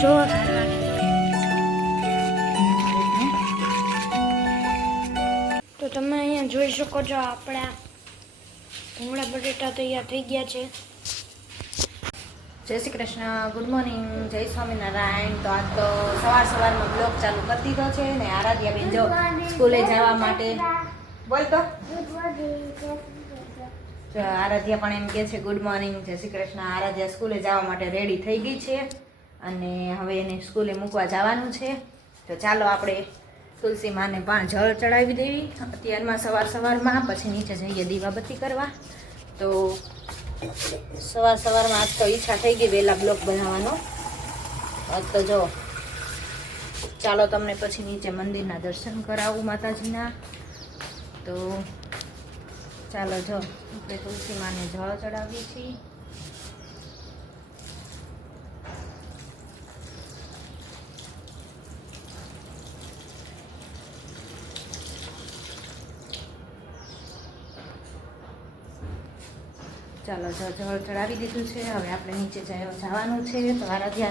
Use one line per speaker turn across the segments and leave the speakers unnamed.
જય તો
તમે અહીંયા જોઈ શકો છો આપણા ભૂંગળા બટેટા તૈયાર થઈ ગયા છે.
જય શ્રી કૃષ્ણ ગુડ મોર્નિંગ જય સ્વામિનારાયણ. તો આજ તો સવાર સવારમાં બ્લોગ ચાલુ કરી દીધો છે ને આરાધ્યા બેન જો સ્કૂલે જવા માટે. બોલ તો. આરાધ્યા પણ એમ કહે છે ગુડ મોર્નિંગ જય શ્રી કૃષ્ણ. આરાધ્યા સ્કૂલે જવા માટે રેડી થઈ ગઈ છે અને હવે એને સ્કૂલે મૂકવા જવાનું છે. તો ચાલો આપણે તુલસી માને પણ જળ ચડાવી દેવી. અત્યારમાં સવાર સવારમાં, પછી નીચે જઈએ દીવાબત્તી કરવા. તો સવાર સવારમાં આજ તો ઈચ્છા થઈ ગઈ વહેલા બ્લોક બનાવવાનો. આજ તો જો, ચાલો તમને પછી નીચે મંદિરના દર્શન કરાવું માતાજીના. તો ચાલો જો, આપણે તુલસી માને જળ ચડાવીએ છીએ. ચાલો, જળ જળ ચડાવી દીધું છે. હવે આપણે નીચે જવા- જવાનું છે. તો આરાધ્યા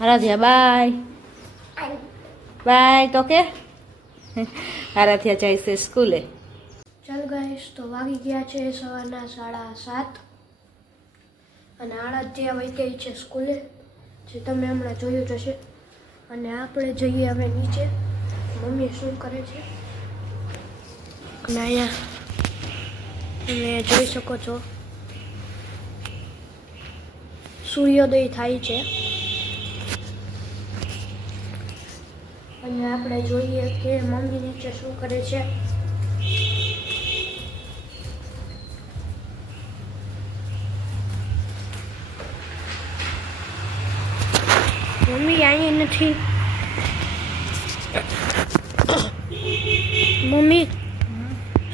આરાધ્યા, બાય. બાય, તો કે? આરાધ્યા જાય છે સ્કૂલે.
ચાલ ગાઈશ તો વાગી ગયા છે સવારના સાડા સાત. અને આરાધ્યા વહી ગઈ છે સ્કૂલે, જે તમે હમણાં જોયું જ હશે. અને આપણે જઈએ હવે નીચે. મમ્મી શું કરે છે? અને અહીંયા તમે જોઈ શકો છો. સૂર્યોદય થાય છે. અને આપણે જોઈએ કે મમ્મી નીચે શું કરે છે. મમ્મી અહીં નથી. મમ્મી,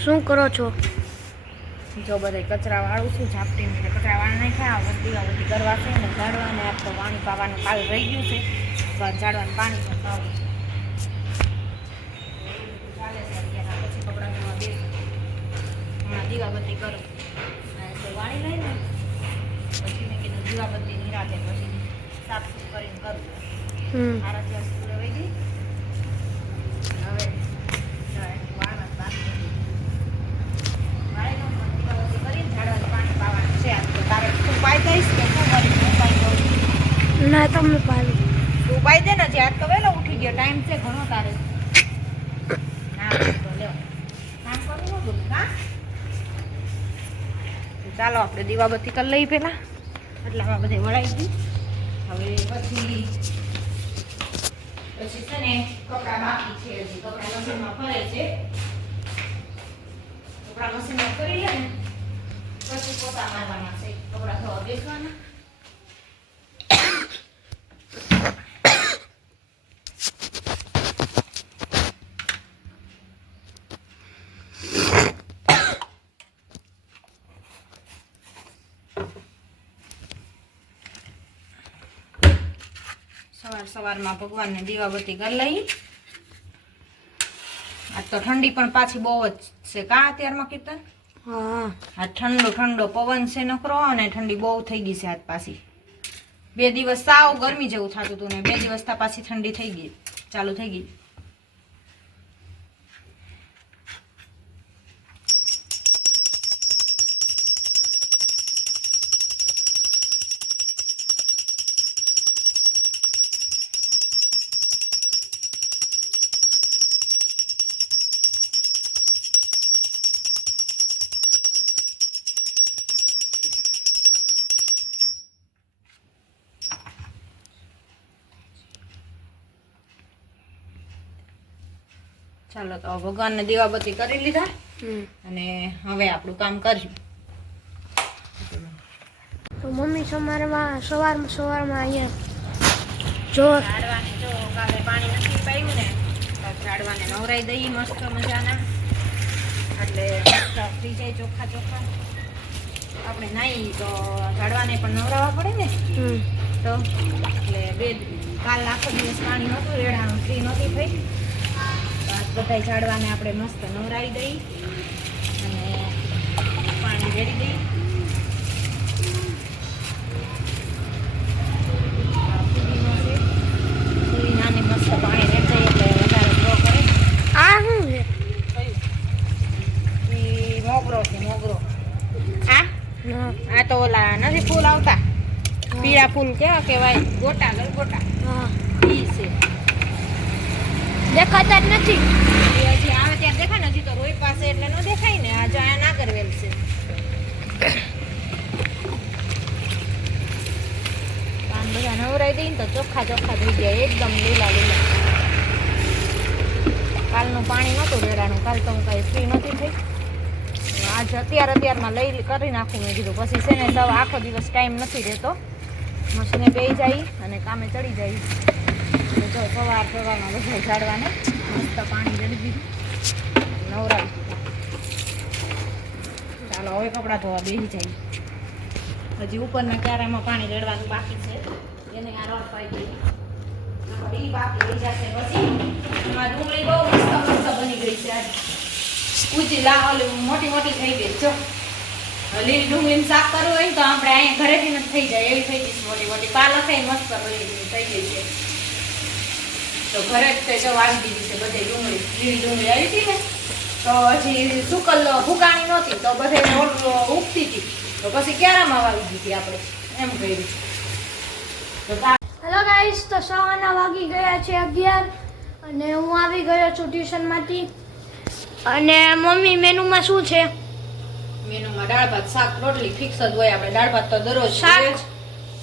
શું કરો છો?
જો બધે કચરા વાળું છું ઝાપટી ને કચરા વાળ નહીં આ દીવા બધી કરવા છે ને ઝાડવાને આ તો પાણી પાવાનું કાલ રહી ગયું છે. ઝાડવાનું પાણી પણ પાવું. ચાલે છે અત્યારે પછી કપડાં ધોવા બેસું. હમણાં દીવાબત્તી કરું. તો વાણી લઈ ને પછી મેં કીધું દીવાબત્તી નિરાતે પછી સાફ સૂફ કરીને કરું.
હમ
મારા ત્યાં સ્કૂલે વહી ગઈ હવે જરા એટલી વાળમાં જ બાકી હતી. વાળી લઉં, પણ દીવાબત્તી કરીને ઝાડવાને પાણી પાવાનું છે આજ તો તારે તું પાઈ દઈશ કે શું કરીશ હું પાઈ દઉં
ના તમે પાડો
તું પાઈ દે ને જે આજ તો વહેલો ઉઠી ગયો ટાઈમ છે ઘણો તારે ચાલો, આપણે દીવાબત્તી કરી લઈએ એટલે એટલામાં બધે વળાઈ ગઈ હવે પછી પછી છે ને કપડાં બાકી છે હજી. કપડાં મશીનમાં ફરે છે. કપડાં મશીનમાં કરી લે પછી પોતા મારવાના છે. કપડાં ધોવા બેસવાના. સવાર સવારમાં ભગવાનને દીવાબત્તી કરી લઈ. આજ તો ઠંડી પણ પાછી બહુ જ છે. કા અત્યારમાં કીર્તન?
હા.
આ ઠંડો ઠંડો પવન છે નકરો અને ઠંડી બહુ થઈ ગઈ છે આજ પાછી. બે દિવસ સાવ ગરમી જેવું થતું હતું ને બે દિવસ તા પાછી ઠંડી થઈ ગઈ ચાલુ થઈ ગઈ. ચાલો તો ભગવાનને દીવાબત્તી કરી લીધા. અને હવે આપણું કામ કર્યું
તો મમ્મી સવારમાં સવારમાં સવારમાં અહીંયા જો
ઝાડવાને જો કાલે પાણી નથી પાયું ને તો ઝાડવાને નવરાઈ દઈએ મસ્ત મજાના. એટલે ફ્રી જાય ચોખ્ખા ચોખ્ખા આપણે નાઈ તો ઝાડવાને પણ નવરાવા પડે ને. તો એટલે બે કાલ આખો દિવસ પાણી નહોતું રેડાનું ફ્રી નહોતી થઈ. બધા ઝાડવાને આપણે મસ્ત નવરાવી દઈ અને પાણી રેડી દઈ. આ તો ઓલા નથી ફૂલ આવતા. પીળા ફૂલ કેવા કહેવાય? ગોટા ગોટા
હા. દેખાતા જ નથી.
હજી આવે ત્યાં દેખાય નથી તો રોઈ પાસે એટલે ન દેખાય ને આ જો આ નાગરવેલ છે આમ બધા નવરાઈ દઈને તો ચોખ્ખા ચોખ્ખા થઈ ગયા, એકદમ લીલા લીલા. કાલનું પાણી નહોતું રેડાનું કાલ તો હું કાંઈ ફ્રી નહોતી થઈ. આજ અત્યાર અત્યારમાં લઈ કરી નાખું મેં કીધું. પછી છે ને સવા આખો દિવસ ટાઈમ નથી રહેતો. મશીને બેસી જાય અને કામે ચડી જાય. જો સવાર સવારમાં બધા ઝાડવાને મસ્ત પાણી રેડી દીધું. નવરાવી ચાલો, હવે કપડાં ધોવા બેસી જાય. હજી ઉપરના ક્યારામાં પાણી રેડવાનું બાકી છે. એને આ રોડ પાઈ ગઈ બાકી રહી જશે પછી બહુ મસ્ત બની ગઈ છે આજે. ઊંચી લા ઓલી મોટી મોટી થઈ ગઈ જો. લીલી ડુંગળીનું શાક કરવું હોય તો આપણે અહીંયા ઘરેથી જ થઈ જાય, એવી થઈ ગઈ મોટી મોટી. પાલક થઈ મસ્ત બની થઈ ગઈ છે. તો ઘરે જ તે આવી દીધી છે, બધે ડુંગળી. લીલ ડુંગળી આવી હતી ને, તો હજી સુકલ ભૂકાણી નહોતી, તો બધે ઉગતી હતી. તો પછી ક્યારામાં વાવી દીધી આપણે? એમ કર્યું. તો
હેલો ગાઈસ તો સવારના વાગી ગયા છે અગિયાર, અને હું આવી ગયો છું ટ્યુશનમાંથી અને મમ્મી મેનુમાં શું છે?
મેનુમાં દાળ ભાત શાક રોટલી ફિક્સ જ હોય. આપણે દાળ ભાત તો દરરોજ
શાક?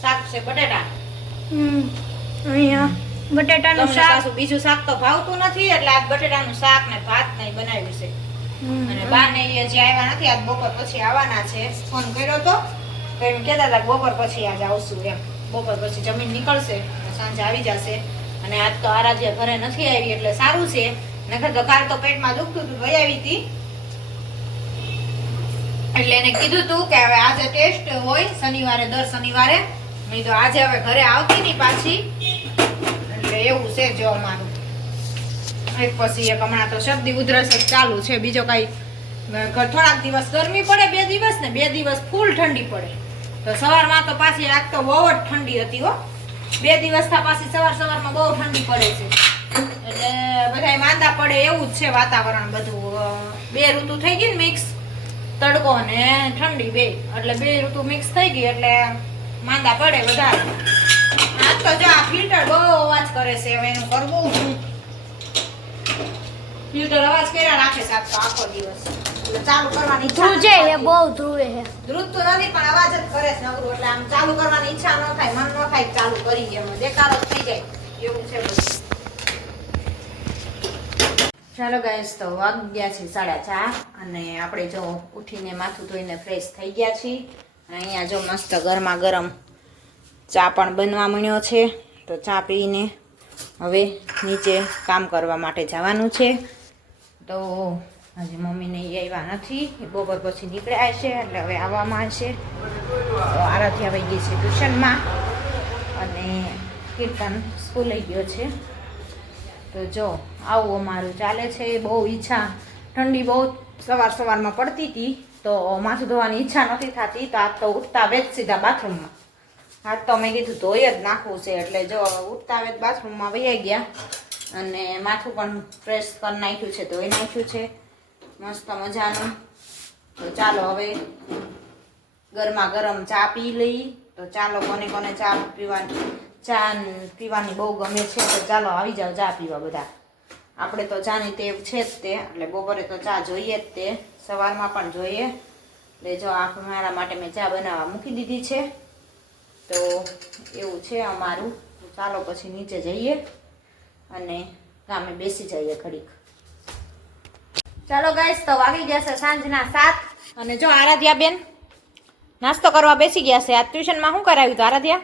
શાક છે બટેટા.
હમ, અહીંયા બટેટાનું શાક.
બીજું શાક તો ભાવતું નથી એટલે આ બટેટાનું શાક ને ભાત ને બનાવ્યું છે. અને બા ને ઈ હજી આવ્યા નથી આજ બપોર પછી આવવાના છે. ફોન કર્યો તો તો એમ કહેતા હતા બપોર પછી આજ આવશું એમ. બપોર પછી જમીન નીકળશે સાંજે આવી જશે. અને આજ તો આરાધ્ય ઘરે નથી આવી એટલે સારું છે. નકર તો કાલ તો પેટમાં દુખતું હતું વહી આવી હતી. એટલે એને કીધું તું કે હવે આજે ટેસ્ટ હોય, શનિવારે દર શનિવારે. મેં તો આજે હવે ઘરે આવતી નહીં પાછી. એટલે એવું છે જો અમારું. એક પછી એક હમણાં તો શરદી ઉધરસ જ ચાલુ છે. બીજો કઈ થોડાક દિવસ ગરમી પડે બે દિવસ ને, બે દિવસ ફૂલ ઠંડી પડે. તો સવારમાં તો પાછી આજ તો બહુ જ ઠંડી હતી હો. બે દિવસ થા પાછી સવાર સવારમાં બહુ ઠંડી પડે છે. એટલે બધાય માંદા પડે એવું જ છે વાતાવરણ બધું. બે ઋતુ થઈ ગઈ ને મિક્સ તડકો ને ઠંડી બે. એટલે બે ઋતુ મિક્સ થઈ ગઈ એટલે માંદા પડે વધારે. આ તો જો આ ફિલ્ટર બહુ અવાજ કરે છે હવે એનું કરવું શું ફિલ્ટર અવાજ કર્યા રાખે છે તો આખો દિવસ. ચાલુ કરવાની ઈચ્છા
ધ્રુવ છે
નથી.
એ બહુ ધ્રુવે છે.
તો નથી પણ અવાજ જ કરે છે નવરું. એટલે આમ ચાલુ કરવાની ઈચ્છા ન થાય મન ન થાય ચાલુ કરી એમ. જ થઈ જાય. એવું છે બધું. ચાલો ગાઈસ તો વાગ્યા છે સાડા ચાર અને આપણે જો ઉઠીને માથું ધોઈને ફ્રેશ થઈ ગયા છીએ. અને અહીંયા જો મસ્ત ગરમા ગરમ ચા પણ બનવા મળ્યો છે. તો ચા પીને હવે નીચે કામ કરવા માટે જવાનું છે. તો હજી મમ્મીને એ આવ્યા નથી. એ બપોર પછી નીકળ્યા છે એટલે હવે આવવામાં આવશે. તો આરાધ્યા વહી ગઈ છે ટ્યુશનમાં. અને કીર્તન સ્કૂલે ગયો છે. તો જો, આવું અમારું ચાલે છે. બહુ ઈચ્છા, ઠંડી બહુ સવાર સવારમાં પડતી હતી, તો માથું ધોવાની ઈચ્છા નહોતી થતી. તો આજ તો ઉઠતા વેચ સીધા બાથરૂમમાં. આજ તો મેં કીધું ધોઈ જ નાખવું છે. એટલે જો ઉઠતા વેચ બાથરૂમમાં વૈયા ગયા અને માથું પણ ફ્રેશ કરી નાખ્યું છે, ધોઈ નાખ્યું છે. મસ્ત મજાનું. તો ચાલો હવે ગરમા ગરમ ચા પી લઈ. તો ચાલો કોને કોને ચા પીવાની ચા પીવાની બહુ ગમે છે, તો ચાલો આવી જાઓ ચા પીવા બધા. આપણે તો ચાની ટેવ છે જ તે, એટલે બપોરે તો ચા જોઈએ જ તે. સવારમાં પણ જોઈએ. એટલે જો આ મારા માટે મેં ચા બનાવવા મૂકી દીધી છે, તો એવું છે અમારું. ચાલો પછી નીચે જઈએ અને ગામે બેસી જઈએ ઘડીક. ચાલો ગાઈસ તો વાગી ગયા છે સાંજના સાત. અને જો આરાધ્યા બેન નાસ્તો કરવા બેસી ગયા છે. આ ટ્યુશનમાં શું કરાવ્યું હતું આરાધ્યા?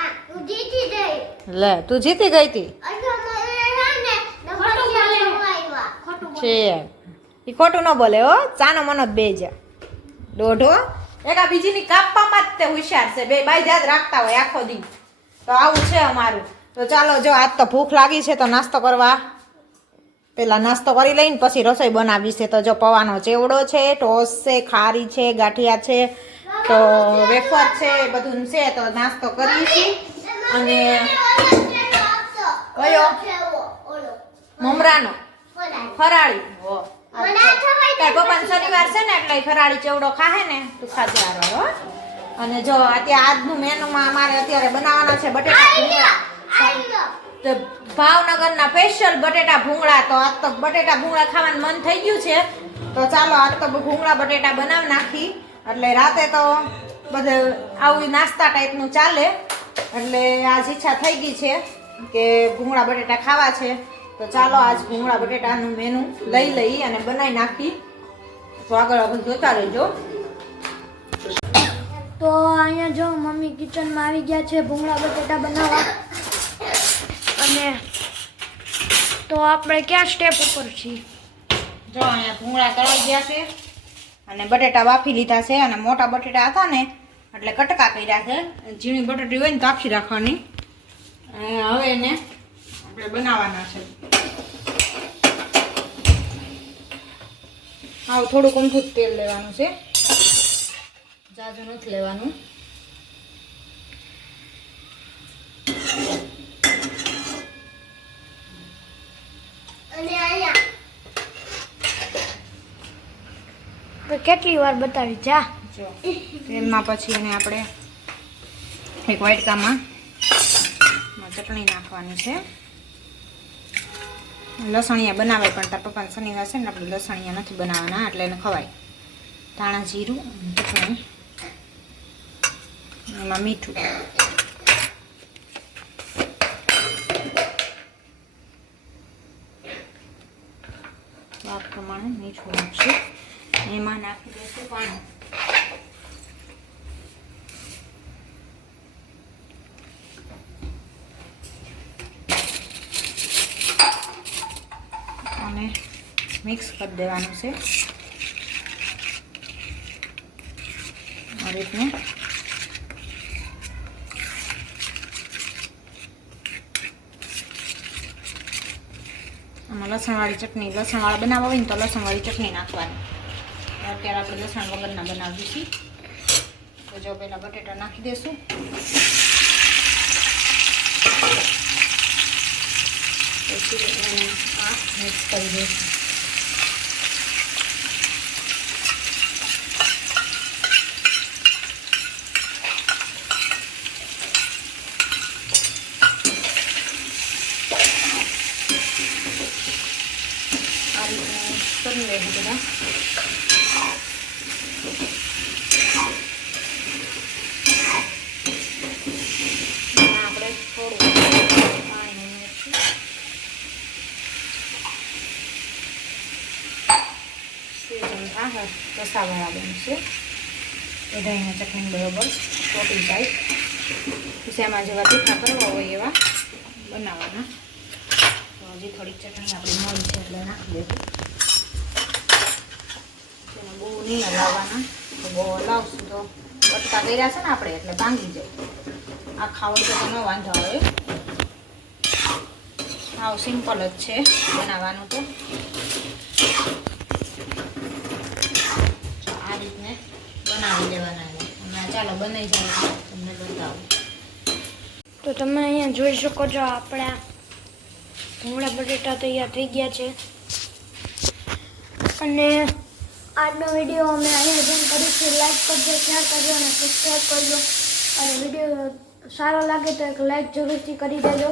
લે તું જીતી ગઈ હતી
છે ને દફતર ખવાઈવા
ખોટું
છે એ ખોટું ન બોલે હો. ચાનો મનો બે જા દોઢો એકા બીજીની કાપવામાં જ તે હોશિયાર છે. બે બાઈ જાત રાખતા હોય આખો દી. તો આવું છે અમારું. તો ચાલો જો આજ તો ભૂખ લાગી છે તો નાસ્તો કરવા. પેલા નાસ્તો કરી લઈને પછી રસોઈ બનાવી છે તો જો પવાનો ચેવડો છે ટોસ છે ખારી છે ગાંઠિયા છે. તો વેફર છે બધું છે તો નાસ્તો કરીશું. અને કયો? મમરાનો.
ફરાળી.
હો તાર પપ્પાનો શનિવાર છે ને એટલે ફરાળી ચેવડો ખાહે ને તું ખાજે હો. અને જો અત્યારે આજનું મેનુમાં અમારે અત્યારે બનાવવાના છે બટેટા ભૂંગળા. ભાવનગરના સ્પેશિયલ બટેટા ભૂંગળા. તો આજ તો બટેટા ભૂંગળા ખાવાનું મન થઈ ગયું છે. તો ચાલો આજ તો ભૂંગળા બટેટા બનાવી નાખી. એટલે રાતે તો બધે આવું નાસ્તા ટાઈપનું ચાલે. એટલે આજ ઈચ્છા થઈ ગઈ છે કે ભૂંગળા બટેટા ખાવા છે. તો ચાલો આજ ભૂંગળા બટેટાનું મેનુ લઈ લઈ અને બનાવી નાખી. તો આગળ આગળ જોતા રહેજો.
તો અહીંયા જો મમ્મી કિચનમાં આવી ગયા છે ભૂંગળા બટેટા બનાવવા. અને તો આપણે ક્યાં સ્ટેપ ઉપર છીએ?
જો અહીંયા ભૂંગળા તળાઈ ગયા છે અને બટેટા બાફી લીધા છે અને મોટા બટેટા હતા ને એટલે કટકા કર્યા છે. ઝીણી બટાટી હોય ને તો આખી રાખવાની. અને હવે એને આપણે બનાવવાના છે. આવું થોડુંક ઊંધું જ તેલ લેવાનું છે. જાજુ નથી લેવાનું.
અને અહીંયા.
તો કેટલી વાર બતાવી જા.
જો. તેલમાં પછી એને આપણે એક વાટકામાં ચટણી નાખવાની છે. લસણિયા બનાવે પણ તાર પપ્પાને શનિવાર છે ને આપણે લસણિયા નથી બનાવવાના એટલે એને ખવાય. ધાણા જીરું ચટણી. એમાં મીઠું. સ્વાદ પ્રમાણે મીઠું નાખશું એમાં નાખી દઈશું પાણી અને મિક્સ કરી દેવાનું છે. આ રીતનું. આમાં લસણવાળી ચટણી, લસણવાળા બનાવવા હોય ને તો લસણવાળી ચટણી નાખવાની. અત્યારે આપણે લસણ વગરના બનાવીશું. તો જો પહેલાં બટેટા નાખી દઈશું પછી એને આ મિક્સ કરી દઈશું આ રીતનું કરી થોડું પાણી ઉમેરીશું સેજન બનશે બધાઈને ચટણી બરોબર ચોટી જાય જેવા તીખા કરવા હોય એવા બનાવવાના તો હજી થોડીક ચટણી આપણી મળી છે એટલે નાખી દઈશું. બહુ નહીં હલાવવાના. તો બહુ હલાવશું તો બટકા કર્યા છે ને આપણે, એટલે ભાંગી જાય. આ ખાવું તો ન વાંધો આવે આવું સિમ્પલ જ છે બનાવવાનું તો. આ રીતને બનાવી દેવાના હમણાં ચાલો બનાવી જાય તમને બતાવું.
તો તમે અહીંયા જોઈ શકો છો આપણા ભૂંગળા બટેટા તૈયાર થઈ ગયા છે. અને આજનો વીડિયો અમે અહીંયા જેમ કરીશું લાઈક કરજો શેર કરજો અને સબસ્ક્રાઈબ કરજો. અને વીડિયો સારો લાગે તો એક લાઈક જરૂરથી કરી દેજો.